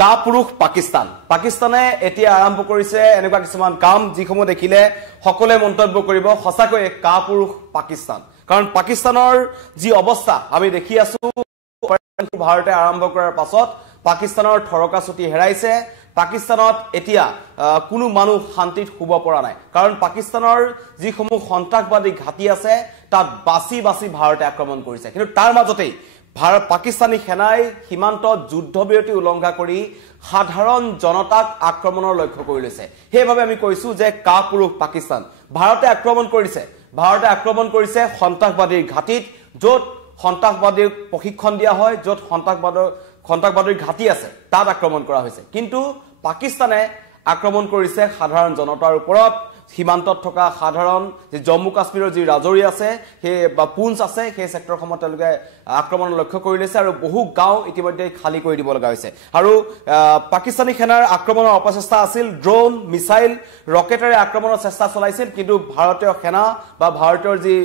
কাপুৰুষ পাকিস্তান পাকিস্তানে এতিয়া আৰম্ভ কৰিছে এনেকুৱা কিছুমান কাম যিসমূহ দেখিলে সকলোৱে মন্তব্য কৰিব সঁচাকৈ কাপুৰুষ পাকিস্তান কাৰণ পাকিস্তানৰ যি অৱস্থা আমি দেখি আছো ভাৰতে আৰম্ভ কৰাৰ পাছত পাকিস্তানৰ থৰকা চুটি হেৰাইছে পাকিস্তানত এতিয়া কোনো মানুহ শান্তিত শুব পৰা নাই কাৰণ পাকিস্তানৰ যিসমূহ সন্ত্ৰাসবাদী ঘাটি আছে তাত বাছি বাছি ভাৰতে আক্ৰমণ কৰিছে কিন্তু তাৰ মাজতেই পাকিস্তানী সেনাই সীমান্তত যুদ্ধবিৰতি উলংঘা কৰি সাধাৰণ জনতাক আক্ৰমণৰ লক্ষ্য কৰি লৈছে সেইভাবে আমি কৈছো যে কাপুৰুষ পাকিস্তান ভাৰতে আক্ৰমণ কৰিছে সন্ত্ৰাসবাদীৰ ঘাটিত য'ত সন্ত্ৰাসবাদীৰ প্ৰশিক্ষণ দিয়া হয় য'ত সন্ত্ৰাসবাদীৰ ঘাটি আছে তাত আক্ৰমণ কৰা হৈছে কিন্তু পাকিস্তানে আক্ৰমণ কৰিছে সাধাৰণ জনতাৰ ওপৰত সীমান্তত থকা সাধাৰণ যে জম্মু কাশ্মীৰৰ যি ৰাজৰি আছে হে বা পুঞ্চ আছে সেই সেক্টৰসমূহ তেওঁলোকে আক্ৰমণৰ লক্ষ্য কৰি লৈছে আৰু বহু গাঁও ইতিমধ্যে খালি কৰি দিব লগা হৈছে আৰু পাকিস্তানী সেনাৰ আক্ৰমণৰ অপচেষ্টা আছিল ড্ৰোন মিসাইল ৰকেটেৰে আক্ৰমণৰ চেষ্টা চলাইছিল কিন্তু ভাৰতীয় সেনা বা ভাৰতৰ যি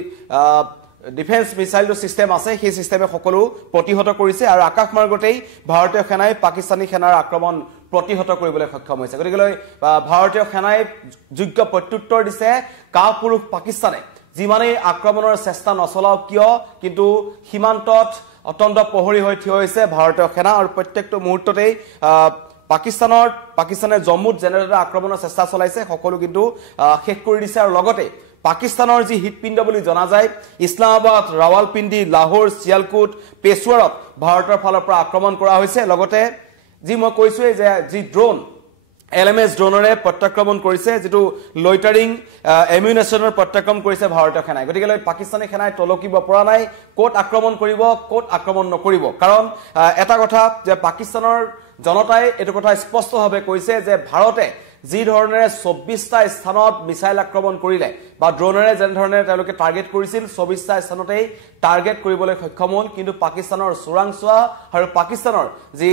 ডিফেন্স মিসাইল সিস্টেম আছে সেই সিস্টেমে সকলো প্ৰতিহত কৰিছে আৰু আকাশ মাৰ্গতেই ভাৰতীয় সেনাই পাকিস্তানী সেনাৰ আক্ৰমণ প্ৰতিহত কৰিবলৈ সক্ষম হৈছে গতিকে ভাৰতীয় সেনাই যোগ্য প্ৰত্যুত্তৰ দিছে কাপুৰুষ পাকিস্তানে যিমানেই আক্ৰমণৰ চেষ্টা নচলাওক কিয় কিন্তু সীমান্তত অত্যন্ত প্ৰহৰী হৈ থিয় হৈছে ভাৰতীয় সেনা আৰু প্ৰত্যেকটো মুহূৰ্ততেই পাকিস্তানে জম্মুত যেনেদৰে আক্ৰমণৰ চেষ্টা চলাইছে সকলো কিন্তু শেষ কৰি দিছে আৰু লগতে পাকিস্তানৰ যি হিটপিণ্ড বুলি জনা যায় ইছলামাবাদ ৰাৱালপিণ্ডি লাহোৰ চিয়ালকোট পেশোৱাৰত ভাৰতৰ ফালৰ পৰা আক্ৰমণ কৰা হৈছে লগতে যি মই কৈছো যে যি ড্ৰোন এলএমএছ ড্ৰোনৰে প্ৰত্যাক্ৰমণ কৰিছে যেটো লয়টাৰিং এমিউনেশনৰ প্ৰত্যাক্ৰমণ কৰিছে ভাৰতীয় সেনাই গতিকে পাকিস্তানী সেনাই তলকিব পৰা নাই কোট আক্ৰমণ কৰিব কোট আক্ৰমণ নকৰিব কাৰণ এটা কথা যে পাকিস্তানৰ জনতাই এটো কথা স্পষ্টভাৱে কৈছে যে ভাৰতে যি ধৰণেৰে 24টা স্থানত মিসাইল আক্ৰমণ কৰিলে বা ড্ৰোনেৰে যেন ধৰণে তেওঁলোকে টাৰ্গেট কৰিছিল 24টা স্থানতেই টাৰ্গেট কৰিবলৈ সক্ষম হ'ল কিন্তু পাকিস্তানৰ চোৰাংচোৱা আৰু পাকিস্তানৰ যি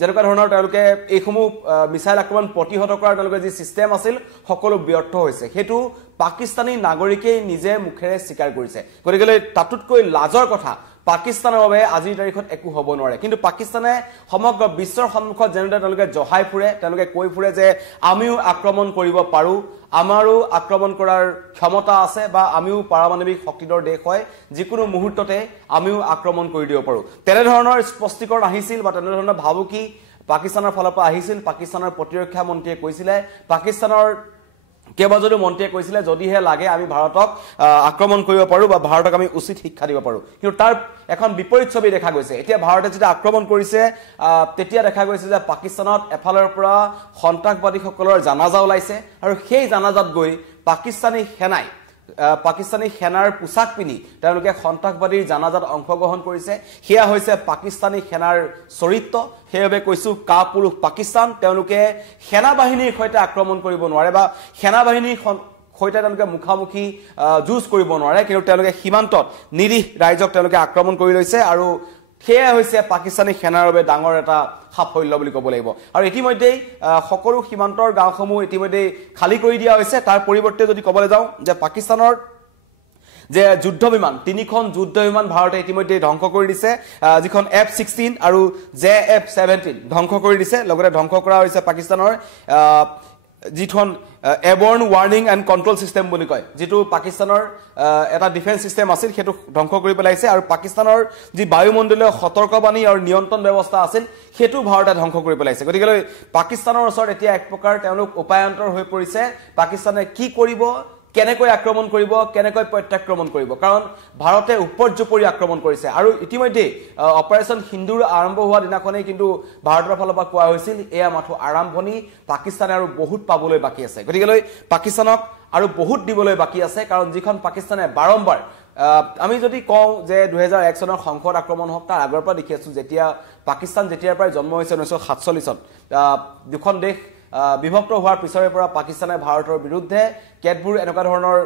যেনেকুৱা ধৰণৰ তেওঁলোকে এইসমূহ মিসাইল আক্ৰমণ প্ৰতিহত কৰাৰ তেওঁলোকে যি সিস্টেম আছিল সকলো ব্যৰ্থ হৈছে হেতু পাকিস্তানী নাগৰিকে নিজে মুখেৰে স্বীকাৰ কৰিছে গতিকে তাতুতকৈ লাজৰ কথা পাকিস্তানৰ বাবে আজিৰ তাৰিখত একো হ'ব নোৱাৰে কিন্তু পাকিস্তানে সমগ্ৰ বিশ্বৰ সন্মুখত যেনেদৰে তেওঁলোকে জহাই ফুৰে তেওঁলোকে কৈ ফুৰে যে আমিও আক্ৰমণ কৰিব পাৰো আমাৰো আক্ৰমণ কৰাৰ ক্ষমতা আছে বা আমিও পাৰমাণৱিক শক্তিধৰ দেশ হয় যিকোনো মুহূৰ্ততে আমিও আক্ৰমণ কৰি দিব পাৰো তেনে ধৰণৰ স্পষ্টীকৰণ আহিছিল বা তেনে ধৰণৰ ভাবুকি পাকিস্তানৰ ফালৰ পৰা আহিছিল পাকিস্তানৰ প্ৰতিৰক্ষা মন্ত্ৰীয়ে কৈছিলে পাকিস্তানৰ কেবাজনো মন্ত্ৰীয়ে কৈছিলে যদিহে লাগে আমি ভাৰতক আক্ৰমণ কৰিব পাৰো বা ভাৰতক আমি উচিত শিক্ষা দিব পাৰো কিন্তু তাৰ এখন বিপৰীত ছবি দেখা গৈছে এতিয়া ভাৰতে যেতিয়া আক্ৰমণ কৰিছে তেতিয়া দেখা গৈছে যে পাকিস্তানত এফালৰ পৰা সন্ত্ৰাসবাদীসকলৰ জানাজা ওলাইছে আৰু সেই জানাজাত গৈ পাকিস্তানী সেনাৰ পোছাক পিনি তেওঁলোকে সন্ত্ৰাসবাদীৰ জানাজাত অংশগ্ৰহণ কৰিছে হেয়া হৈছে পাকিস্তানী সেনাৰ চৰিত্ৰ হেয়বে কৈছো কাপুৰুষ পাকিস্তান তেওঁলোকে সেনা বাহিনীৰ সৈতে আক্ৰমণ কৰিব নোৱাৰে বা সেনা বাহিনীৰ সৈতে তেওঁলোকে মুখামুখি যুঁজ কৰিব নোৱাৰে কিন্তু তেওঁলোকে সীমান্তত নিৰীহ ৰাইজক তেওঁলোকে আক্ৰমণ কৰি লৈছে আৰু হেয়া হৈছে পাকিস্তানী সেনাৰ বাবে ডাঙৰ এটা সাফল্য বুলি ক'ব লাগিব আৰু ইতিমধ্যে সকলো সীমান্তৰ গাঁওসমূহ ইতিমধ্যে খালি কৰি দিয়া হৈছে তাৰ পৰিৱৰ্তে যদি ক'বলৈ যাওঁ যে পাকিস্তানৰ যে যুদ্ধ বিমান তিনিখন যুদ্ধ বিমান ভাৰতে ইতিমধ্যে ধ্বংস কৰি দিছে যিখন F-16 আৰু JF-17 ধ্বংস কৰি দিছে লগতে ধ্বংস কৰা হৈছে পাকিস্তানৰ যিখন এবৰ্ন ৱাৰ্নিং এণ্ড কন্ট্ৰোল সিস্টেম বুলি কয় যেটো পাকিস্তানৰ এটা ডিফেন্স সিস্টেম আছিল হেতু ধ্বংস কৰি পেলাইছে আৰু পাকিস্তানৰ যি বায়ুমণ্ডলীয় সতৰ্কবাণী আৰু নিয়ন্ত্ৰণ ব্যৱস্থা আছিল হেতু ভাৰতে ধ্বংস কৰি পেলাইছে গতিকে পাকিস্তানৰ ওচৰত এতিয়া এক প্ৰকাৰ তেওঁলোক উপায়ন্তৰ হৈ পৰিছে পাকিস্তানে কি কৰিব কেনেকৈ আক্ৰমণ কৰিব কেনেকৈ প্ৰত্যাক্ৰমণ কৰিব কাৰণ ভাৰতে উপৰ্যুপৰি আক্ৰমণ কৰিছে আৰু ইতিমধ্যে অপাৰেচন সিন্দুৰ আৰম্ভ হোৱা দিনাখনেই কিন্তু ভাৰতৰ ফালৰ পৰা কোৱা হৈছিল এয়া মাথো আৰম্ভণি পাকিস্তানে আৰু বহুত পাবলৈ বাকি আছে গতিকে পাকিস্তানক আৰু বহুত দিবলৈ বাকি আছে কাৰণ যিখন পাকিস্তানে বাৰম্বাৰ আমি যদি কওঁ যে 2001 চনৰ সংসদ আক্ৰমণ হওক তাৰ আগৰ পৰা দেখি আছো যেতিয়া পাকিস্তান যেতিয়াৰ পৰা জন্ম হৈছে 1947 চনত দুখন দেশ বিভক্ত হোৱাৰ পিছৰে পৰা পাকিস্তানে ভাৰতৰ বিৰুদ্ধে কেতবোৰ এনেকুৱা ধৰণৰ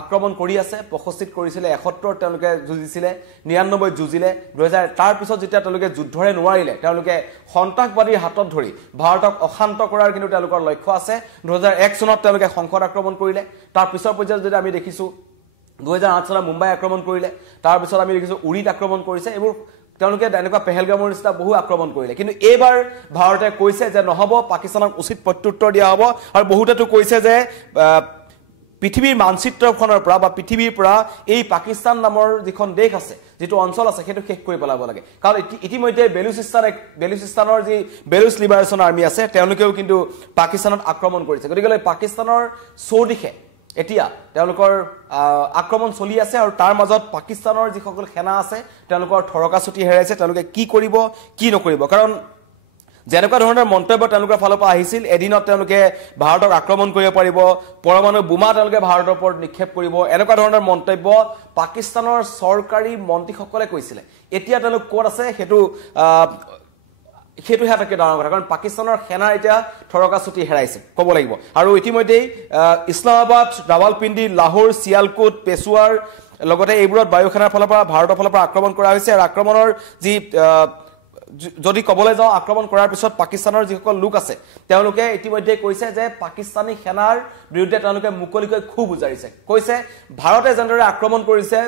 আক্ৰমণ কৰি আছে 65 কৰিছিলে 71 তেওঁলোকে যুঁজিছিলে 99 যুঁজিলে 2000 তাৰ পিছত যেতিয়া তেওঁলোকে যুদ্ধৰে নোৱাৰিলে তেওঁলোকে সন্ত্ৰাসবাদীৰ হাতত ধৰি ভাৰতক অশান্ত কৰাৰ কিন্তু তেওঁলোকৰ লক্ষ্য আছে 2001 চনত তেওঁলোকে সংসদ আক্ৰমণ কৰিলে তাৰ পিছৰ পৰ্যায়ত যদি আমি দেখিছো 2008 চনত মুম্বাই আক্ৰমণ কৰিলে তাৰ পিছত আমি দেখিছো উৰিত আক্ৰমণ কৰিছে এইবোৰ তেওঁলোকে এনেকুৱা পেহেলগামৰ নিচিনা বহু আক্ৰমণ কৰিলে কিন্তু এইবাৰ ভাৰতে কৈছে যে নহব পাকিস্তানক উচিত প্ৰত্যুত্তৰ দিয়া হ'ব আৰু বহুতেতো কৈছে যে পৃথিৱীৰ মানচিত্ৰখনৰ পৰা বা পৃথিৱীৰ পৰা এই পাকিস্তান নামৰ যিখন দেশ আছে যেটো অঞ্চল আছে সেইটো শেষ কৰি পেলাব লাগে কাৰণ ইতিমধ্যে বেলুচিস্তানৰ যি বেলুচ লিবাৰেশ্যন আৰ্মি আছে তেওঁলোকেও কিন্তু পাকিস্তানত আক্ৰমণ কৰিছে গতিকে পাকিস্তানৰ চৌদিশে এতিয়া তেওঁলোকৰ আক্ৰমণ চলি আছে আৰু তাৰ মাজত পাকিস্তানৰ যিসকল সেনা আছে তেওঁলোকৰ থৰকা ছুটি হেৰাইছে তেওঁলোকে কি কৰিব কি নকৰিব কাৰণ যেনেকুৱা ধৰণৰ মন্তব্য তেওঁলোকৰ ফালৰ পৰা আহিছিল এদিনত তেওঁলোকে ভাৰতক আক্ৰমণ কৰিব পাৰিব পৰমাণু বোমা তেওঁলোকে ভাৰতৰ ওপৰত নিক্ষেপ কৰিব এনেকুৱা ধৰণৰ মন্তব্য পাকিস্তানৰ চৰকাৰী মন্ত্ৰীসকলে কৈছিল এতিয়া তেওঁলোক ক'ত আছে সেইটো হাতকে ডাঙৰ কথা কাৰণ পাকিস্তানৰ সেনা এতিয়া থৰকা ছুটি হেৰাইছে ক'ব লাগিব আৰু ইতিমধ্যে ইছলামাবাদ ৰাৱালপিণ্ডি লাহোৰ চিয়ালকোট পেছোৱাৰ লগতে এইবোৰত বায়ু সেনাৰ ফালৰ পৰা ভাৰতৰ ফালৰ পৰা আক্ৰমণ কৰা হৈছে আৰু আক্ৰমণৰ যি যদি কবলৈ যাও আক্ৰমণ কৰাৰ পিছত পাকিস্তানৰ যিসকল লোক আছে তেওঁলোকে ইতিমধ্যে কৈছে যে পাকিস্তানী সেনাৰ বিৰুদ্ধে তেওঁলোকে মুকলিকৈ খুব উজাৰিছে কৈছে ভাৰতে যেনেদৰে আক্ৰমণ কৰিছে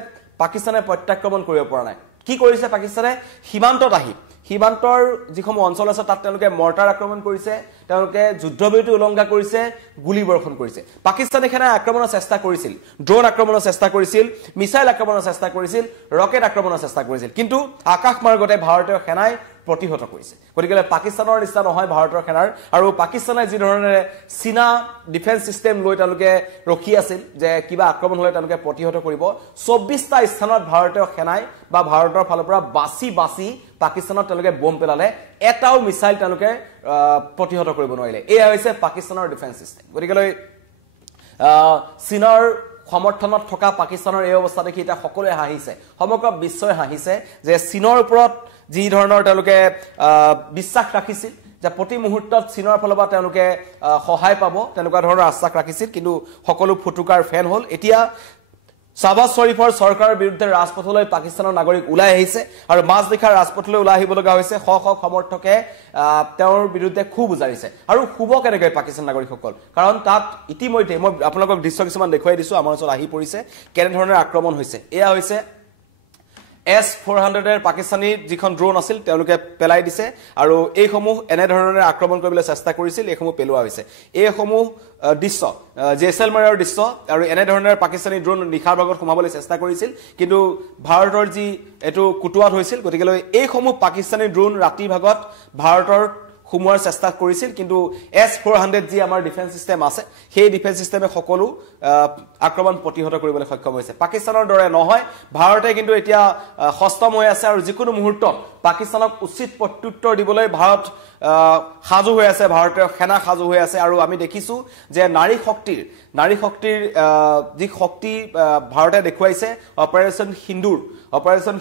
পাকিস্তানে প্ৰত্যাক্ৰমণ কৰিব পৰা নাই কি কৰিছে পাকিস্তানে সীমান্তৰ যিসমূহ অঞ্চল আছে তাত তেওঁলোকে মৰ্টাৰ আক্ৰমণ কৰিছে তেওঁলোকে যুদ্ধবিৰতি উলংঘা কৰিছে গুলি বৰ্ষণ কৰিছে পাকিস্তানী সেনাই আক্ৰমণৰ চেষ্টা কৰিছিল ড্ৰোন আক্ৰমণৰ চেষ্টা কৰিছিল মিসাইল আক্ৰমণৰ চেষ্টা কৰিছিল ৰকেট আক্ৰমণৰ চেষ্টা কৰিছিল কিন্তু আকাশ মাৰ্গতে ভাৰতীয় সেনাই প্ৰতিহত কৰিছে গতিকে পাকিস্তানৰ নিচিনা নহয় ভাৰতৰ সেনাৰ আৰু পাকিস্তানে যি ধৰণে চীনা ডিফেন্স সিস্টেম লৈ তেওঁলোকে ৰখি আছিল যে কিবা আক্ৰমণ হলে তেওঁলোকে প্ৰতিহত কৰিব 24টা স্থানত ভাৰতীয় সেনাই বা ভাৰতৰ ফালৰ পৰা বাছি পাকিস্তানত তেওঁলোকে বম পেলালে এটাও মিসাইল তেওঁলোকে প্ৰতিহত কৰিব নোৱাৰিলে এয়া হৈছে পাকিস্তানৰ ডিফেন্স সিস্টেম গতিকে চীনৰ সমৰ্থনত থকা পাকিস্তানৰ এই অৱস্থা দেখি এটা সকলোৱে হাঁহিছে সমগ্ৰ বিশ্বই হাঁহিছে যে চীনৰ ওপৰত যি ধৰণৰ তেওঁলোকে বিশ্বাস ৰাখিছিল যে প্ৰতি মুহূৰ্তত চীনৰ ফালৰ পৰা তেওঁলোকে সহায় পাব তেনেকুৱা ধৰণৰ আশ্বাস ৰাখিছিল কিন্তু সকলো ফুটুকাৰ ফেন হল এতিয়া শাহবাজ শৰীফৰ চৰকাৰৰ বিৰুদ্ধে ৰাজপথলৈ পাকিস্তানৰ নাগৰিক ওলাই আহিছে আৰু মাজনিশা ৰাজপথলৈ ওলাই আহিব লগা হৈছে শ শ সমৰ্থকে তেওঁৰ বিৰুদ্ধে খুব উজাৰিছে আৰু খুব কেনেকৈ পাকিস্তান নাগৰিকসকল কাৰণ তাত ইতিমধ্যে মই আপোনালোকক দৃশ্য কিছুমান দেখুৱাই দিছো আমাৰ ওচৰত আহি পৰিছে কেনে ধৰণৰ আক্ৰমণ হৈছে এয়া হৈছে S-400 পাকিস্তানী যিখন ড্ৰোন আছিল তেওঁলোকে পেলাই দিছে আৰু এইসমূহ এনে ধৰণে আক্ৰমণ কৰিবলৈ চেষ্টা কৰিছিল এইসমূহ পেলোৱা হৈছে এইসমূহ দৃশ্য জেছলমেৰৰ দৃশ্য আৰু এনে ধৰণৰ পাকিস্তানী ড্ৰোন নিখাৰ ভাগত সোমাবলৈ চেষ্টা কৰিছিল কিন্তু ভাৰতৰ যি এটো কুটুৱাত হৈছিল গতিকে এইসমূহ পাকিস্তানী ড্ৰোন ৰাতি ভাগত ভাৰতৰ খুমুৱাৰ চেষ্টা কৰিছিল কিন্তু S-400 যি আমাৰ ডিফেন্স সিস্টেম আছে সেই ডিফেন্স সিস্টেমে সকলো আক্ৰমণ প্ৰতিহত কৰিবলৈ সক্ষম হৈছে পাকিস্তানৰ দৰে নহয় ভাৰতে কিন্তু এতিয়া হস্তম হৈ আছে আৰু যিকোনো মুহূৰ্তত পাকিস্তানক উচিত প্ৰত্যুত্তৰ দিবলৈ ভাৰত সাজু হৈ আছে ভাৰতীয় সেনা সাজু হৈ আছে আৰু আমি দেখিছো যে নাৰী শক্তিৰ যি শক্তি ভাৰতে দেখুৱাইছে অপাৰেচন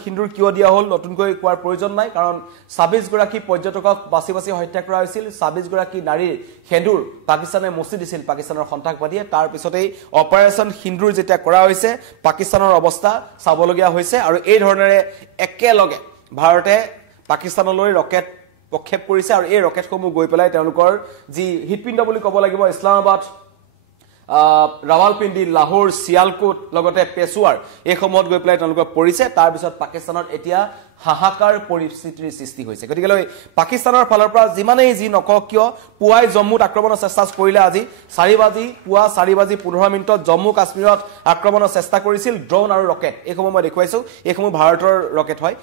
সিন্দুৰ কিয় দিয়া হল নতুনকৈ কোৱাৰ প্ৰয়োজন নাই কাৰণ 26 গৰাকী পৰ্যটকক বাছি হত্যা কৰা হৈছিল 26 গৰাকী নাৰীৰ সেন্দুৰ পাকিস্তানে মচি দিছিল পাকিস্তানৰ সন্ত্ৰাসবাদীয়ে তাৰ পিছতেই অপাৰেচন সিন্দুৰ যেতিয়া কৰা হৈছে পাকিস্তানৰ অৱস্থা চাবলগীয়া হৈছে আৰু এই ধৰণেৰে একেলগে ভাৰতে পাকিস্তানলৈ ৰকেট প্ৰক্ষেপ কৰিছে আৰু এই ৰকেটসমূহ গৈ পেলাই তেওঁলোকৰ যি হিটপিণ্ড বুলি ক'ব লাগিব ইছলামাবাদ ৰাৱালপিণ্ডি লাহোৰ চিয়ালকোট লগতে পেছোৱাৰ এই সময়ত গৈ পেলাই তেওঁলোকৰ পৰিছে তাৰ পিছত পাকিস্তানত এতিয়া হাহাকাৰ পৰিস্থিতিৰ সৃষ্টি হৈছে গতিকে পাকিস্তানৰ ফালৰ পৰা যিমানেই যি নকক কিয় পুৱাই জম্মুত আক্ৰমণৰ চেষ্টা কৰিলে আজি 4:15 মিনিটত জম্মু কাশ্মীৰত আক্ৰমণৰ চেষ্টা কৰিছিল ড্ৰোন আৰু ৰকেট এইসমূহ মই দেখুৱাইছো এইসমূহ ভাৰতৰ ৰকেট হয়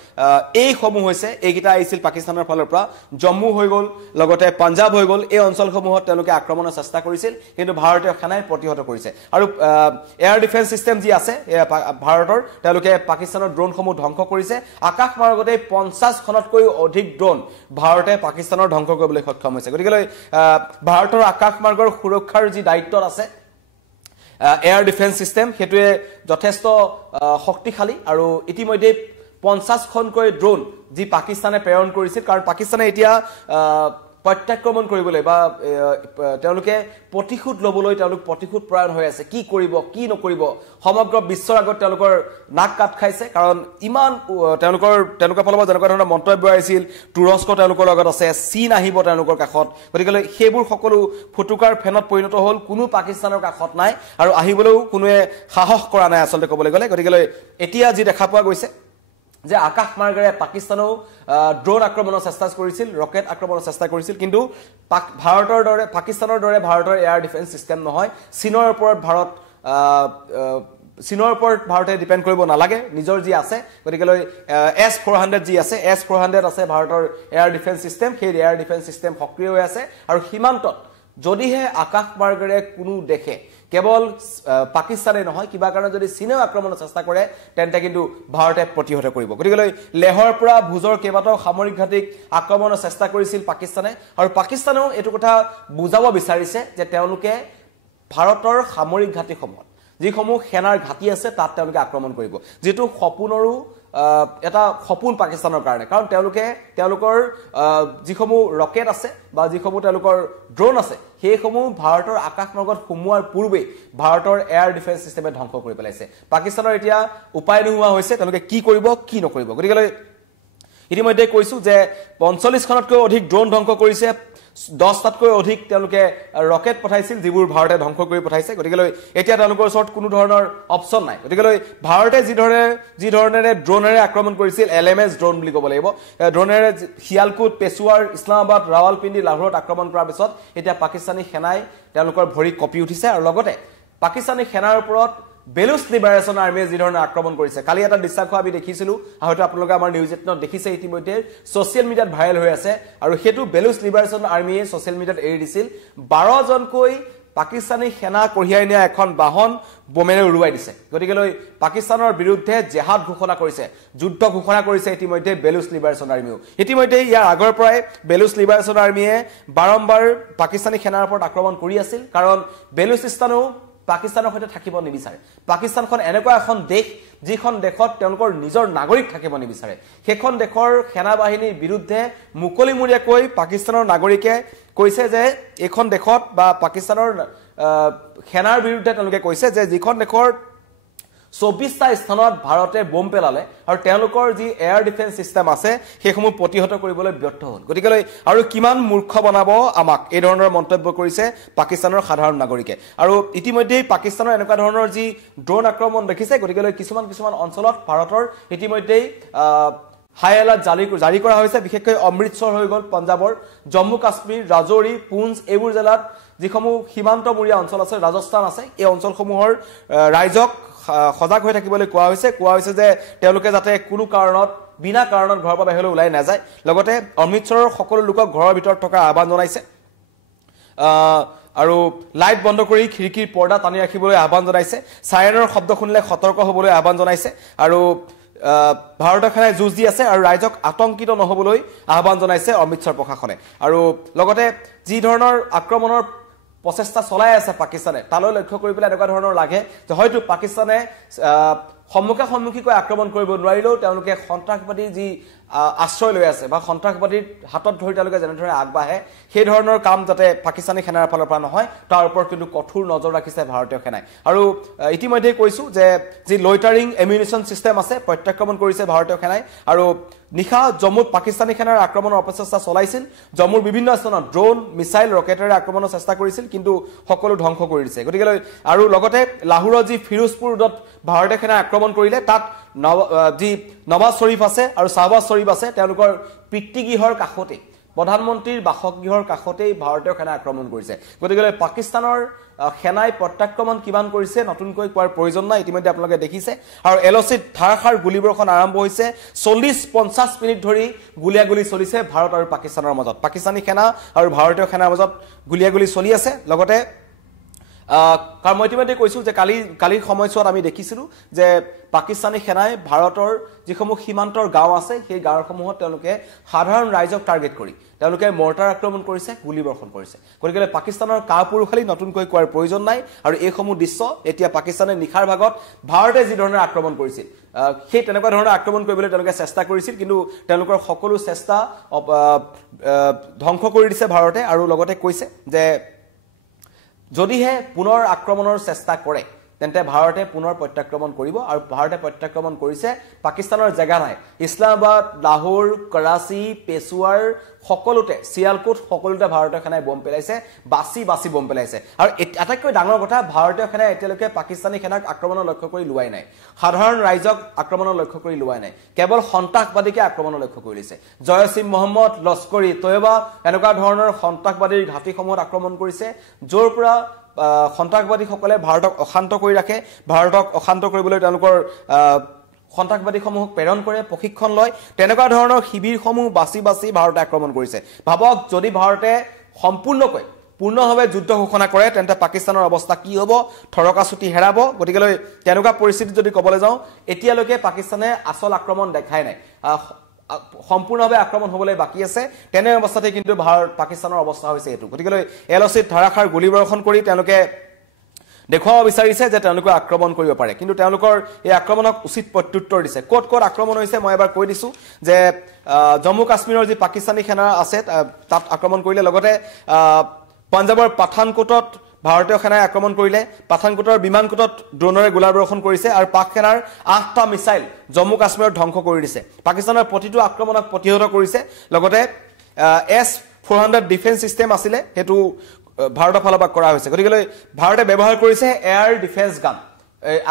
এইসমূহ হৈছে এইকেইটা আহিছিল পাকিস্তানৰ ফালৰ পৰা জম্মু হৈ গ'ল লগতে পাঞ্জাব হৈ গ'ল এই অঞ্চলসমূহত তেওঁলোকে আক্ৰমণৰ চেষ্টা কৰিছিল কিন্তু ভাৰতীয় সেনাই প্ৰতিহত কৰিছে আৰু এয়াৰ ডিফেন্স সিস্টেম যি আছে ভাৰতৰ তেওঁলোকে পাকিস্তানৰ ড্ৰোনসমূহ ধ্বংস কৰিছে আকাশ মাৰ্গতে 50 খনতকৈ অধিক ড্ৰোন ভাৰতে পাকিস্তানৰ ধ্বংস কৰিবলৈ সক্ষম হৈছে গতিকে ভাৰতৰ আকাশ মাৰ্গৰ সুৰক্ষাৰ যি দায়িত্ব আছে এয়াৰ ডিফেন্স সিস্টেম হেতুৱে যথেষ্ট শক্তিশালী আৰু ইতিমধ্যে 50 খনকৈ ড্ৰোন যি পাকিস্তানে প্ৰেৰণ কৰিছিল কাৰণ পাকিস্তানে এতিয়া প্ৰত্যাক্ৰমণ কৰিবলৈ বা তেওঁলোকে প্ৰতিশোধ লবলৈ তেওঁলোক প্ৰতিশোধ প্ৰয়াণ হৈ আছে কি কৰিব কি নকৰিব সমগ্ৰ বিশ্বৰ আগত তেওঁলোকৰ নাক কাট খাইছে কাৰণ ইমান তেওঁলোকৰ ফালৰ পৰা যেনেকুৱা ধৰণৰ মন্তব্য আহিছিল তুৰস্ক তেওঁলোকৰ লগত আছে চীন আহিব তেওঁলোকৰ কাষত গতিকে সেইবোৰ সকলো ফুটুকাৰ ফেনত পৰিণত হ'ল কোনো পাকিস্তানৰ কাষত নাই আৰু আহিবলৈও কোনোৱে সাহস কৰা নাই আচলতে ক'বলৈ গ'লে গতিকে এতিয়া যি দেখা পোৱা গৈছে যে আকাশ মাৰ্গেৰে পাকিস্তানেও ড্ৰোন আক্ৰমণৰ চেষ্টা কৰিছিল ৰকেট আক্ৰমণৰ চেষ্টা কৰিছিল কিন্তু ভাৰতৰ দৰে পাকিস্তানৰ দৰে ভাৰতৰ এয়াৰ ডিফেন্স সিস্টেম নহয় চীনৰ ওপৰত ভাৰতে ডিপেন্ড কৰিব নালাগে নিজৰ যি আছে গতিকেলৈ S-400 যি আছে S-400 আছে ভাৰতৰ এয়াৰ ডিফেন্স সিস্টেম সেই এয়াৰ ডিফেন্স সিস্টেম সক্ৰিয় হৈ আছে আৰু সীমান্তত যদিহে আকাশ মাৰ্গেৰে কোনো দেখে কেৱল পাকিস্তানে নহয় কিবা কাৰণে যদি চীনেও আক্ৰমণৰ চেষ্টা কৰে তেন্তে কিন্তু ভাৰতে প্ৰতিহত কৰিব গতিকেলৈ লেহৰ পৰা ভুজৰ কেইবাটাও সামৰিক ঘাটিক আক্ৰমণৰ চেষ্টা কৰিছিল পাকিস্তানে আৰু পাকিস্তানেও এইটো কথা বুজাব বিচাৰিছে যে তেওঁলোকে ভাৰতৰ সামৰিক ঘাটিসমূহ যিসমূহ সেনাৰ ঘাটি আছে তাত তেওঁলোকে আক্ৰমণ কৰিব যেটো সপোনৰো এটা সপোন পাকিস্তানৰ কাৰণে কাৰণ তেওঁলোকৰ যিসমূহ ৰকেট আছে বা যিসমূহ তেওঁলোকৰ ড্ৰোন আছে সেইসমূহ ভাৰতৰ আকাশ মাৰ্গত সোমোৱাৰ পূৰ্বে ভাৰতৰ এয়াৰ ডিফেন্স সিস্টেমে ধ্বংস কৰি পেলাইছে পাকিস্তানৰ এতিয়া উপায় নোহোৱা হৈছে তেওঁলোকে কি কৰিব কি নকৰিব গতিকে ইতিমধ্যে কৈছো যে 45 খনতকৈ অধিক ড্ৰোন ধ্বংস কৰিছে 10টাতকৈ অধিক তেওঁলোকে ৰকেট পঠাইছিল যিবোৰ ভাৰতে ধ্বংস কৰি পঠাইছে গতিকে এতিয়া তেওঁলোকৰ ওচৰত কোনো ধৰণৰ অপচন নাই গতিকে ভাৰতে যি ধৰণেৰে ড্ৰোনেৰে আক্ৰমণ কৰিছিল LMS ড্ৰোন বুলি ক'ব লাগিব ড্ৰোনেৰে শিয়ালকুট পেশুৱাৰ ইছলামাবাদ ৰাৱালপিণ্ডি লাহোৰত আক্ৰমণ কৰাৰ পিছত এতিয়া পাকিস্তানী সেনাই তেওঁলোকৰ ভৰি কপি উঠিছে আৰু লগতে পাকিস্তানী সেনাৰ ওপৰত বেলুচ লিবাৰেশন আৰ্মিয়ে যি ধৰণে আক্ৰমণ কৰিছে কালি এটা দৃশ্যাংশ আমি দেখিছিলো হয়তো আপোনালোকে আমাৰ নিউজ 18ত দেখিছে ইতিমধ্যে সোশ্যাল মিডিয়াত ভাইৰেল হৈ আছে আৰু হেতু বেলুচ লিবাৰেশন আৰ্মিয়ে সোশ্যাল মিডিয়াত এৰি দিছিল 12 জনকৈ পাকিস্তানী সেনা কঢ়িয়াই নিয়া এখন বাহন বোমেৰে উৰুৱাই দিছে গতিকে পাকিস্তানৰ বিৰুদ্ধে জেহাদ ঘোষণা কৰিছে যুদ্ধ ঘোষণা কৰিছে ইতিমধ্যে বেলুচ লিবাৰেশন আৰ্মিও ইতিমধ্যে ইয়াৰ আগৰ পৰাই বেলুচ লিবাৰেশন আৰ্মিয়ে বাৰম্বাৰ পাকিস্তানী সেনাৰ ওপৰত আক্ৰমণ কৰি আছিল কাৰণ বেলুচিস্তানো পাকিস্তানৰ সৈতে থাকিব নিবিচাৰে পাকিস্তানখন এনেকুৱা এখন দেশ যিখন দেশত তেওঁলোকৰ নিজৰ নাগৰিক থাকিব নিবিচাৰে সেইখন দেশৰ সেনা বাহিনীৰ বিৰুদ্ধে মুকলিমুৰীয়াকৈ পাকিস্তানৰ নাগৰিকে কৈছে যে এখন দেশত বা পাকিস্তানৰ সেনাৰ বিৰুদ্ধে তেওঁলোকে কৈছে যে যিখন দেশৰ 24টা স্থানত ভাৰতে বম পেলালে আৰু তেওঁলোকৰ যি এয়াৰ ডিফেন্স সিস্টেম আছে সেইসমূহ প্ৰতিহত কৰিবলৈ ব্যৰ্থ হ'ল গতিকে আৰু কিমান মূৰ্খ বনাব আমাক এই ধৰণৰ মন্তব্য কৰিছে পাকিস্তানৰ সাধাৰণ নাগৰিকে আৰু ইতিমধ্যে পাকিস্তানৰ এনেকুৱা ধৰণৰ যি ড্ৰোন আক্ৰমণ দেখিছে গতিকে কিছুমান অঞ্চলত ভাৰতৰ ইতিমধ্যে হাই এলাৰ্ট জাৰি কৰা হৈছে বিশেষকৈ অমৃতসৰ হৈ গ'ল পঞ্জাবৰ জম্মু কাশ্মীৰ ৰাজৌৰি পুঞ্চ এইবোৰ জিলাত যিসমূহ সীমান্তমূৰীয়া অঞ্চল আছে ৰাজস্থান আছে এই অঞ্চলসমূহৰ ৰাইজক সজাগ হৈ থাকিবলৈ কোৱা হৈছে যে তেওঁলোকে যাতে কোনো কাৰণত বিনা কাৰণত ঘৰৰ পৰা বাহিৰলৈ ওলাই নাযায় লগতে অমৃতসৰৰ সকলো লোকক ঘৰৰ ভিতৰত থকা আহ্বান জনাইছে আৰু লাইট বন্ধ কৰি খিৰিকীৰ পৰ্দা টানি ৰাখিবলৈ আহ্বান জনাইছে সাইৰেনৰ শব্দ শুনিলে সতৰ্ক হ'বলৈ আহ্বান জনাইছে আৰু ভাৰতৰ সেনাই যুঁজ দি আছে আৰু ৰাইজক আতংকিত নহবলৈ আহ্বান জনাইছে অমৃতসৰ প্ৰশাসনে আৰু লগতে যি ধৰণৰ আক্ৰমণৰ প্ৰচেষ্টা চলাই আছে পাকিস্তানে তালৈ লক্ষ্য কৰি পেলাই এনেকুৱা ধৰণৰ লাগে যে হয়তো পাকিস্তানে সন্মুখীকৈ আক্ৰমণ কৰিব নোৱাৰিলেও তেওঁলোকে সন্ত্ৰাসবাদী যি আশ্ৰয় লৈ আছে বা সন্ত্ৰাসবাদীৰ হাতত ধৰি তেওঁলোকে যেনেধৰণে আগবাঢ়ে সেই ধৰণৰ কাম যাতে পাকিস্তানী সেনাৰ ফালৰ পৰা নহয় তাৰ ওপৰত কিন্তু কঠোৰ নজৰ ৰাখিছে ভাৰতীয় সেনাই আৰু ইতিমধ্যে কৈছো যে যি লয়টাৰিং এমিউনিশ্যন সিস্টেম আছে প্ৰত্যাক্ৰমণ কৰিছে ভাৰতীয় সেনাই আৰু নিশা জম্মুত পাকিস্তানী সেনাৰ আক্ৰমণৰ অপচেষ্টা চলাইছিল জম্মুৰ বিভিন্ন স্থানত ড্ৰোন মিছাইল ৰকেটেৰে আক্ৰমণৰ চেষ্টা কৰিছিল কিন্তু সকলো ধ্বংস কৰি দিছে গতিকে আৰু লগতে লাহোৰৰ যি ফিৰোজপুৰ ৰোডত ভাৰতীয় সেনাই আক্ৰমণ কৰিলে তাত যি নৱাজ শৰীফ আছে আৰু শাহবাজ শৰীফ আছে তেওঁলোকৰ পিতৃগৃহৰ কাষতে প্ৰধানমন্ত্ৰীৰ বাসগৃহৰ কাষতেই ভাৰতীয় সেনা আক্ৰমণ কৰিছে গতিকে পাকিস্তানৰ সেনাই প্ৰত্যাক্ৰমণ কিমান কৰিছে নতুনকৈ কোৱাৰ প্ৰয়োজন নাই ইতিমধ্যে আপোনালোকে দেখিছে আৰু এলচিত ধাৰাসাৰ গুলীবৰ্ষণ আৰম্ভ হৈছে 40-50 মিনিট ধৰি গুলিয়াগুলি চলিছে ভাৰত আৰু পাকিস্তানৰ মাজত পাকিস্তানী সেনা আৰু ভাৰতীয় সেনাৰ মাজত গুলিয়াগুলি চলি আছে লগতে কাৰণ মই ইতিমধ্যে কৈছো যে কালিৰ সময়ছোৱাত আমি দেখিছিলো যে পাকিস্তানী সেনাই ভাৰতৰ যিসমূহ সীমান্তৰ গাঁও আছে সেই গাঁওসমূহত তেওঁলোকে সাধাৰণ ৰাইজক টাৰ্গেট কৰি তেওঁলোকে মৰ্টাৰ আক্ৰমণ কৰিছে গুলীবৰ্ষণ কৰিছে গতিকে পাকিস্তানৰ কাপুৰুষালি নতুনকৈ কোৱাৰ প্ৰয়োজন নাই আৰু এইসমূহ দৃশ্য এতিয়া পাকিস্তানে নিখাৰ ভাগত ভাৰতে যি ধৰণে আক্ৰমণ কৰিছিল সেই তেনেকুৱা ধৰণৰ আক্ৰমণ কৰিবলৈ তেওঁলোকে চেষ্টা কৰিছিল কিন্তু তেওঁলোকৰ সকলো চেষ্টা ধ্বংস কৰি দিছে ভাৰতে আৰু লগতে কৈছে যে যদিহে পুনৰ আক্ৰমণৰ চেষ্টা কৰে তেন্তে ভাৰতে পুনৰ প্ৰত্যাক্ৰমণ কৰিব আৰু ভাৰতে প্ৰত্যাক্ৰমণ কৰিছে পাকিস্তানৰ জেগা নাই ইছলামাবাদ লাহোৰ কৰাচী পেছোৱাৰ সকলোতে সিয়ালকোট সকলোতে ভাৰতীয় সেনাই বম পেলাইছে বাছি বম পেলাইছে আৰু আটাইতকৈ ডাঙৰ কথা ভাৰতীয় সেনাই এতিয়ালৈকে পাকিস্তানী সেনাক আক্ৰমণৰ লক্ষ্য কৰি লোৱাই নাই সাধাৰণ ৰাইজক আক্ৰমণৰ লক্ষ্য কৰি লোৱাই নাই কেৱল সন্ত্ৰাসবাদীকে আক্ৰমণৰ লক্ষ্য কৰি লৈছে জয়সিম মহম্মদ লস্কৰী তৈবা এনেকুৱা ধৰণৰ সন্ত্ৰাসবাদীৰ ঘাটিসমূহত আক্ৰমণ কৰিছে য'ৰ পৰা সন্ত্ৰাসবাদীসকলে ভাৰতক অশান্ত কৰি ৰাখে ভাৰতক অশান্ত কৰিবলৈ তেওঁলোকৰ সন্ত্ৰাসবাদীসমূহক প্ৰেৰণ কৰে প্ৰশিক্ষণ লয় তেনেকুৱা ধৰণৰ শিবিৰসমূহ বাছি ভাৰতে আক্ৰমণ কৰিছে ভাবক যদি ভাৰতে সম্পূৰ্ণকৈ পূৰ্ণভাৱে যুদ্ধ ঘোষণা কৰে তেন্তে পাকিস্তানৰ অৱস্থা কি হ'ব থৰকা ছুটি হেৰাব গতিকে তেনেকুৱা পৰিস্থিতি যদি ক'বলৈ যাওঁ এতিয়ালৈকে পাকিস্তানে আসল আক্ৰমণ দেখাই নাই সম্পূৰ্ণভাৱে আক্ৰমণ হ'বলৈ বাকি আছে তেনে অৱস্থাতে কিন্তু পাকিস্তানৰ অৱস্থা হৈছে এটো গতিকে এলচিত ধাৰাখাৰ গুলী বৰ্ষণ কৰি তেওঁলোকে দেখুৱাব বিচাৰিছে যে তেওঁলোকে আক্ৰমণ কৰিব পাৰে কিন্তু তেওঁলোকৰ এই আক্ৰমণক উচিত প্ৰত্যুত্তৰ দিছে ক'ত আক্ৰমণ হৈছে মই এবাৰ কৈ দিছো যে জম্মু কাশ্মীৰৰ যি পাকিস্তানী সেনা আছে তাত আক্ৰমণ কৰিলে লগতে পাঞ্জাবৰ পাঠানকোটত ভাৰতীয় সেনাই আক্ৰমণ কৰিলে পাঠানকোটৰ বিমানকোটত ড্ৰোনেৰে গোলা বৰ্ষণ কৰিছে আৰু পাক সেনাৰ 8টা মিসাইল জম্মু কাশ্মীৰত ধ্বংস কৰি দিছে পাকিস্তানৰ প্ৰতিটো আক্ৰমণক প্ৰতিহত কৰিছে লগতে S-400 ডিফেন্স সিস্টেম আছিলে হেতু ভাৰতৰ ফালৰ পৰা কৰা হৈছে গতিকে ভাৰতে ব্যৱহাৰ কৰিছে এয়াৰ ডিফেন্স গান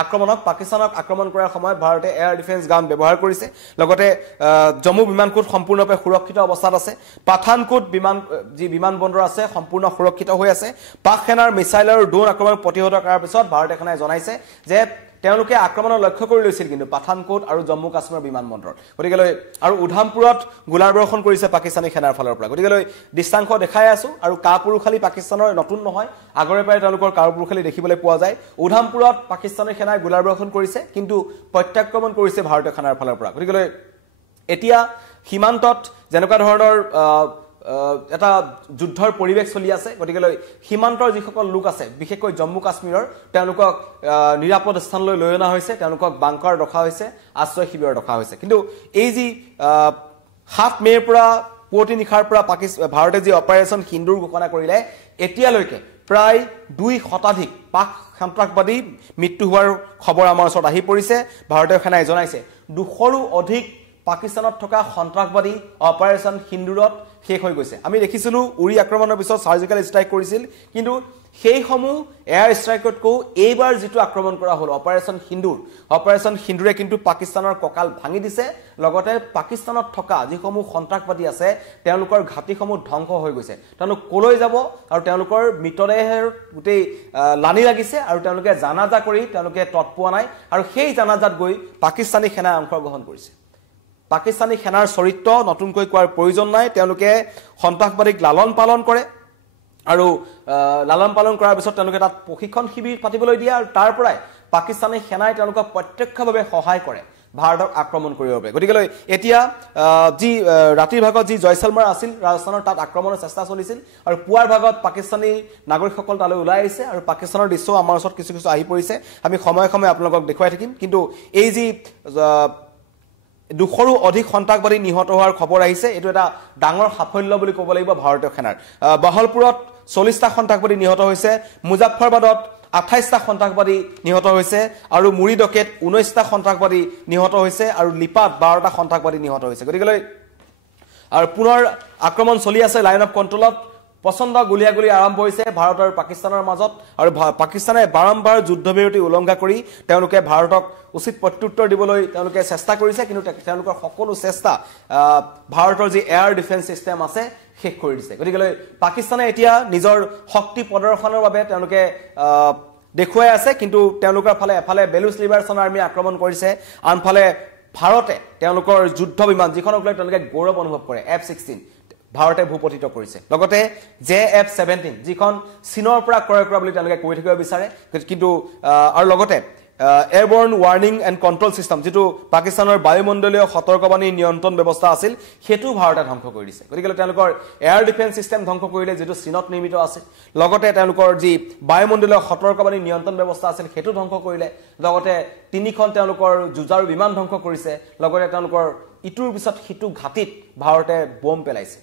আক্ৰমণক পাকিস্তানক আক্ৰমণ কৰাৰ সময়ত ভাৰতে এয়াৰ ডিফেন্স গান ব্যৱহাৰ কৰিছে লগতে জম্মু বিমানকোট সম্পূৰ্ণৰূপে সুৰক্ষিত অৱস্থাত আছে পাঠানকোট বিমান বন্দৰ আছে সম্পূৰ্ণ সুৰক্ষিত হৈ আছে পাক সেনাৰ মিসাইল আৰু ড্ৰোন আক্ৰমণ প্ৰতিহত কৰাৰ পিছত ভাৰতীয় সেনাই জনাইছে যে তেওঁলোকে আক্ৰমণৰ লক্ষ্য কৰি লৈছিল কিন্তু পাঠানকোট আৰু জম্মু কাশ্মীৰৰ বিমান বন্দৰ গতিকে আৰু উধামপুৰত গোলাৰ বৰ্ষণ কৰিছে পাকিস্তানী সেনাৰ ফালৰ পৰা গতিকে দৃষ্টাংশ দেখাই আছো আৰু কাপুৰুখালী পাকিস্তানৰ নতুন নহয় আগৰে পৰাই তেওঁলোকৰ কাপুৰুখালী দেখিবলৈ পোৱা যায় উধামপুৰত পাকিস্তানী সেনাই গোলাৰ বৰ্ষণ কৰিছে কিন্তু প্ৰত্যাক্ৰমণ কৰিছে ভাৰতীয় সেনাৰ ফালৰ পৰা গতিকে এতিয়া সীমান্তত যেনেকুৱা ধৰণৰ এটা যুদ্ধৰ পৰিবেশ চলি আছে গতিকে সীমান্তৰ যিসকল লোক আছে বিশেষকৈ জম্মু কাশ্মীৰৰ তেওঁলোকক নিৰাপদ স্থানলৈ লৈ অনা হৈছে তেওঁলোকক বাংকাৰ ৰখা হৈছে আশ্ৰয় শিবিৰত ৰখা হৈছে কিন্তু এই যি 7 মেৰ পৰা পুৱতি নিশাৰ পৰা ভাৰতে যি অপাৰেচন সিন্দুৰ ঘোষণা কৰিলে এতিয়ালৈকে প্ৰায় 2 শতাধিক পাক সন্ত্ৰাসবাদী মৃত্যু হোৱাৰ খবৰ আমাৰ ওচৰত আহি পৰিছে ভাৰতীয় সেনাই জনাইছে 200ৰো অধিক পাকিস্তানত থকা সন্ত্ৰাসবাদী অপাৰেচন সিন্দুৰত শেষ হৈ গৈছে আমি দেখিছিলো উৰি আক্ৰমণৰ পিছত সাৰ্জিক্যাল ষ্ট্ৰাইক কৰিছিল কিন্তু সেই সমূহ এয়াৰ ষ্ট্ৰাইকতকো এইবাৰ যেটো আক্ৰমণ কৰা হল অপাৰেচন সিন্দুৰে কিন্তু পাকিস্তানৰ ককাল ভাঙি দিছে লগতে পাকিস্তানত থকা যিসমূহ সন্ত্ৰাসবাদী আছে তেওঁলোকৰ ঘাটিসমূহ ধ্বংস হৈ গৈছে তেওঁলোক কলৈ যাব আৰু তেওঁলোকৰ মৃতদেহৰ গুটেই লানি লাগিছে আৰু তেওঁলোকে জানাজা কৰি তেওঁলোকে তৎপোৱা নাই আৰু সেই জানাজাত গৈ পাকিস্তানী সেনা অংশগ্ৰহণ কৰিছে পাকিস্তানী সেনাৰ চৰিত্ৰ নতুনকৈ কোৱাৰ প্ৰয়োজন নাই তেওঁলোকে সন্ত্ৰাসবাদীক লালন পালন কৰে আৰু লালন পালন কৰাৰ পিছত তেওঁলোকে তাত প্ৰশিক্ষণ শিবিৰ পাতিবলৈ দিয়ে আৰু তাৰ পৰাই পাকিস্তানী সেনাই তেওঁলোকক প্ৰত্যক্ষভাৱে সহায় কৰে ভাৰতক আক্ৰমণ কৰিবৰ বাবে গতিকে এতিয়া যি ৰাতিৰ ভাগত যি জয়সলমাৰ আছিল ৰাজস্থানৰ তাত আক্ৰমণৰ চেষ্টা চলিছিল আৰু পুৱাৰ ভাগত পাকিস্তানী নাগৰিকসকল তালৈ ওলাই আহিছে আৰু পাকিস্তানৰ দৃশ্য আমাৰ ওচৰত কিছু আহি পৰিছে আমি সময়ে সময়ে আপোনালোকক দেখুৱাই থাকিম কিন্তু এই যি 200ৰো অধিক সন্ত্ৰাসবাদী নিহত হোৱাৰ খবৰ আহিছে এটো এটা ডাঙৰ সাফল্য বুলি ক'ব লাগিব ভাৰতীয় সেনাৰ বহলপুৰত 40টা সন্ত্ৰাসবাদী নিহত হৈছে মুজাফফৰবাদত 28টা সন্ত্ৰাসবাদী নিহত হৈছে আৰু মুৰিদকেত 19টা সন্ত্ৰাসবাদী নিহত হৈছে আৰু লিপাত 12টা সন্ত্ৰাসবাদী নিহত হৈছে গতিকে আৰু পুনৰ আক্ৰমণ চলি আছে লাইন অফ কন্ট্ৰোলত পছন্দ গুলিয়াগুলি আৰম্ভ হৈছে ভাৰত আৰু পাকিস্তানৰ মাজত আৰু পাকিস্তানে বাৰম্বাৰ যুদ্ধবিৰতি উলংঘা কৰি তেওঁলোকে ভাৰতক উচিত প্ৰত্যুত্তৰ দিবলৈ তেওঁলোকে চেষ্টা কৰিছে কিন্তু তেওঁলোকৰ সকলো চেষ্টা ভাৰতৰ যি এয়াৰ ডিফেন্স সিস্টেম আছে শেষ কৰি দিছে গতিকে পাকিস্তানে এতিয়া নিজৰ শক্তি প্ৰদৰ্শনৰ বাবে তেওঁলোকে দেখুৱাই আছে কিন্তু তেওঁলোকৰ এফালে বেলুচ লিবাৰেশ্যন আৰ্মি আক্ৰমণ কৰিছে আনফালে ভাৰতে তেওঁলোকৰ যুদ্ধ বিমান যিখনক লৈ তেওঁলোকে গৌৰৱ অনুভৱ কৰে F-16 ভাৰতে ভূপতিত কৰিছে লগতে JF-17 যিখন চীনৰ পৰা ক্ৰয় কৰা বুলি তেওঁলোকে কৈ থাকিব বিচাৰে কিন্তু আৰু লগতে এয়াৰবৰ্ন ওয়াৰ্নিং এণ্ড কন্ট্ৰোল সিস্টেম যেটো পাকিস্তানৰ বায়ুমণ্ডলীয় সতৰ্কবাণী নিয়ন্ত্ৰণ ব্যৱস্থা আছিল হেতু ভাৰতে ধ্বংস কৰি দিছে গতিকে তেওঁলোকৰ এয়াৰ ডিফেন্স সিস্টেম ধ্বংস কৰিলে যেটো চীনত নিৰ্মিত আছিল লগতে তেওঁলোকৰ যি বায়ুমণ্ডলীয় সতৰ্কবাণী নিয়ন্ত্ৰণ ব্যৱস্থা আছিল হেতু ধ্বংস কৰিলে লগতে তিনিখন তেওঁলোকৰ যুঁজাৰু বিমান ধ্বংস কৰিছে লগতে তেওঁলোকৰ ইটোৰ পিছত হিটু ঘাটিত ভাৰতে বম পেলাইছে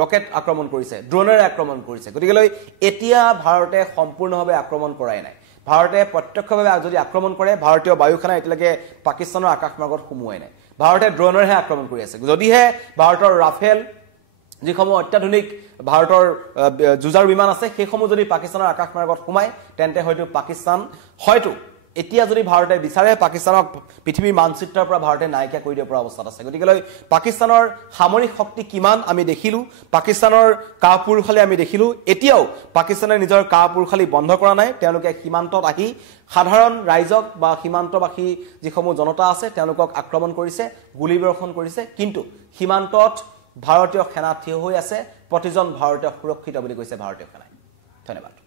ৰকেট আক্ৰমণ কৰিছে ড্ৰোনেৰে আক্ৰমণ কৰিছে গতিকে এতিয়া ভাৰতে সম্পূৰ্ণভাৱে আক্ৰমণ কৰাই নাই ভাৰতে প্ৰত্যক্ষভাৱে যদি আক্ৰমণ কৰে ভাৰতীয় বায়ুসেনা এতিয়ালৈকে পাকিস্তানৰ আকাশমাৰ্গত সোমোৱাই নাই ভাৰতে ড্ৰোনেৰেহে আক্ৰমণ কৰি আছে যদিহে ভাৰতৰ ৰাফেল যিসমূহ অত্যাধুনিক ভাৰতৰ যুঁজাৰু বিমান আছে সেইসমূহ যদি পাকিস্তানৰ আকাশমাৰ্গত সোমায় তেন্তে হয়তো পাকিস্তান হয়তো এতিয়া যদি ভাৰতে বিচাৰে পাকিস্তানক পৃথিৱীৰ মানচিত্ৰৰ পৰা ভাৰতে নাইকিয়া কৰি দিয়াৰ পৰা অৱস্থাত আছে গতিকে পাকিস্তানৰ সামৰিক শক্তি কিমান আমি দেখিলো পাকিস্তানৰ কাপুৰুষালি আমি দেখিলো এতিয়াও পাকিস্তানে নিজৰ কাপুৰুষালি বন্ধ কৰা নাই তেওঁলোকে সীমান্তত আহি সাধাৰণ ৰাইজক বা সীমান্তবাসী যিসমূহ জনতা আছে তেওঁলোকক আক্ৰমণ কৰিছে গুলীবৰ্ষণ কৰিছে কিন্তু সীমান্তত ভাৰতীয় সেনা থিয় হৈ আছে প্ৰতিজন ভাৰতীয় সুৰক্ষিত বুলি কৈছে ভাৰতীয় সেনাই ধন্যবাদ